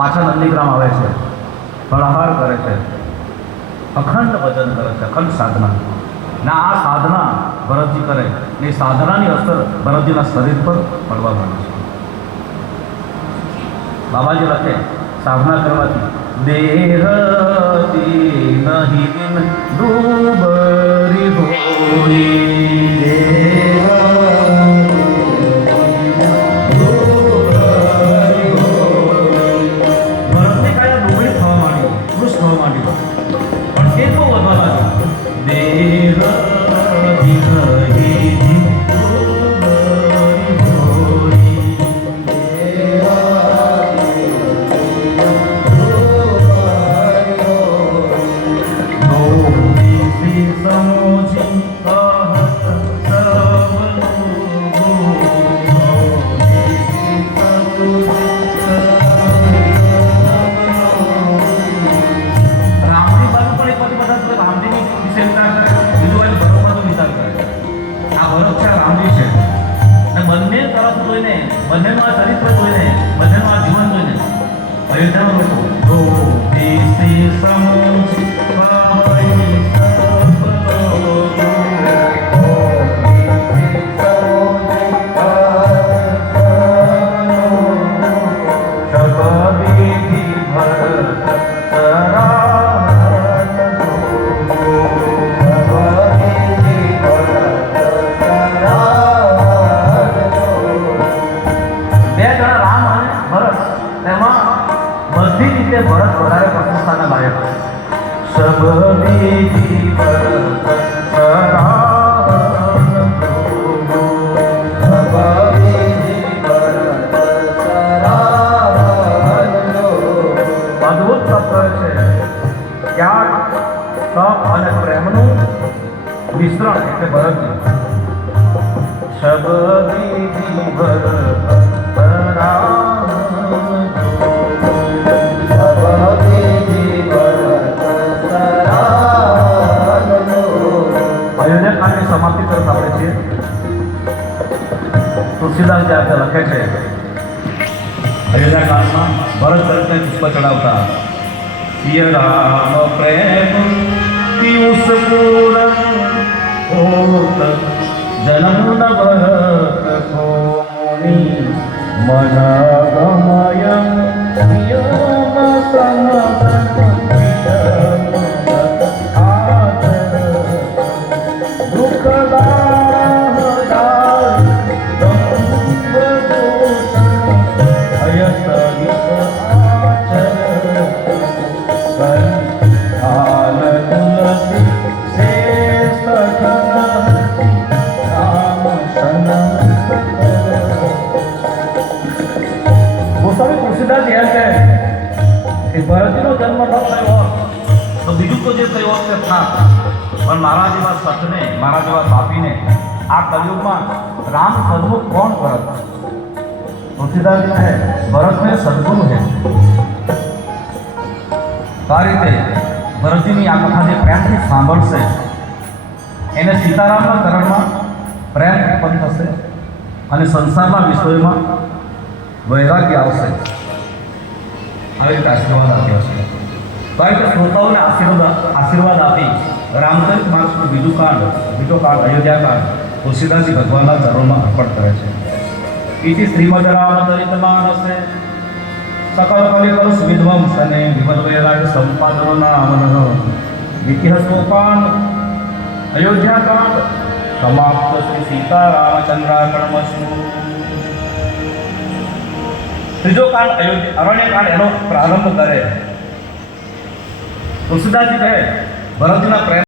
પાછા નંદીગ્રામ આવે છે, ફળાહાર કરે છે, અખંડ ભજન કરે છે, અખંડ સાધના. ના આ સાધના ભરતજી કરે ને એ સાધનાની અસર ભરતજીના શરીર પર પડવા માંડે છે. બાબાજી લખે સાધના કરવાથી દેહતી નહીં ડૂબરી હોઈ. ભરતની કાયા ડૂબળી થવા માંડી, કૃષ થવા માંડી, પણ એ બહુ વધવા લાગ્યું. દેહતી નહીં બંનેનું આ ચરિત્ર જોઈને, બંનેનું આ જીવન જોઈને અયોધ્યામાં લોકો બધી રીતે ભરત વધારે પ્રશંસાના લાયક છે. સબદીજી ભરત અદભુત તત્વ છે. ત્યાગ, તપ અને પ્રેમનું મિશ્રણ એટલે ભરતજી. સબદીજી ભરત સમાપ્તિ તરફ આપણે છીએ. તુલસીદાસજી આજે લખે છે અયોધ્યા કાળમાં ભરત ભરતને પુષ્પ ચડાવતા સિય રામ પ્રેમ પિયુષ પૂરન હોત જન્મ ન ભરત કો મુનિ મન ગમય યમ સનતન ભરતજીનો જન્મ ન થયો તો બીજું તો જે થયો હશે થાક, પણ મારા જેવા સતને, મારા જેવા પાપીને આ કલયુગમાં રામ સદગુરુ કોણ ભરત? તુલસીદાસજી કહે ભરત में સદગુરુ है. આ રીતે ભરતજીની આ કથા જે પ્રેમથી સાંભળશે એને સીતારામના ચરણમાં પ્રેમ ઉત્પન્ન થશે અને સંસારના વિષયોમાં વૈરાગ્ય આવશે. આવી રીતે આશીર્વાદ આપ્યો છે. તો આવી રીતે શ્રોતાઓને આશીર્વાદ આપી રામચરિત માનસનું બીજો કાંડ અયોધ્યા કાંડ તુલસીદાસજી ભગવાનના ચરણોમાં અર્પણ કરે છે. ઇતિ શ્રીમદ રામચરિત માનસે સકલ કલિકલ વિધ્વંસને વિમલ વૈરાગ્ય સંપાદનો નામનઃ દ્વિતીય સોપાન અયોધ્યા કાંડ સમાપ્ત. શ્રી સીતારામચંદ્રાકર્મસ્તુ. ત્રીજો કાંડ અરણ્ય કાંડ એનો પ્રારંભ કરે. તુલસીદાસજી કહે ભરતજીના પ્રેમ